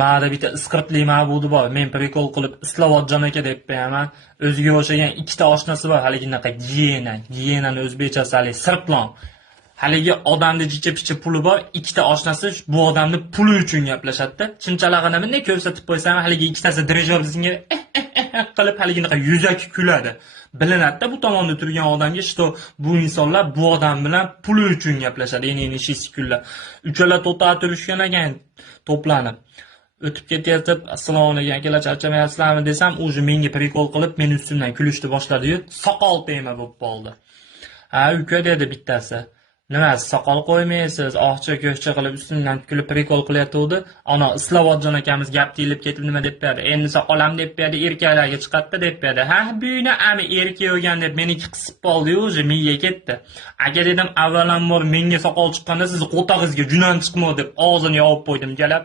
Ma'da bitta isqirtli ma'budi bor. Men prikol qilib Islovodjon aka deb qo'yaman. O'ziga o'xshagan ikkita oshnasi bor, haliginaqa giyenani o'zbekchasi hali sirtlon. Haligi odamni jicha-picha puli bor, ikkita oshnasi bu odamni puli uchun gaplashadi-da. Chinchalag'ini bunday ko'rsatib qo'ysam, haligi ikkitasi dirijorzinga qilib haliginaqa yuzaki kuladi. Bilinadi-da bu tomonda turgan odamga, что bu insonlar bu odam bilan puli uchun gaplashadi. Endi kunlar. Uchala to'xtab turishgan ekan to'planib. O'tib ketayotib, assalomu alaykum akalar, charchamayapsizlarmi desam, o'zi menga prikol qilib, men ustimdan kulishni boshladi-yu, soqol tema bo'lib qoldi. Ha, uka dedi bittasi. Nima, soqol qo'ymaysiz, oqcha ko'kcha qilib ustimdan kulib prikol qilyotdi. Ana Islovodjon akamiz gap tiyilib ketib nima deb berdi? Endi soqolam deb berdi, erkaklarga chiqadi deb berdi. Ha, buyna ami erkak o'gan deb meniki qisib qoldi-yu, o'zi miya ketdi. Aka dedim, avvalambor menga soqol chiqqanda siz qo'tag'izga junan chiqmo deb og'zini yopib qo'ydim galab.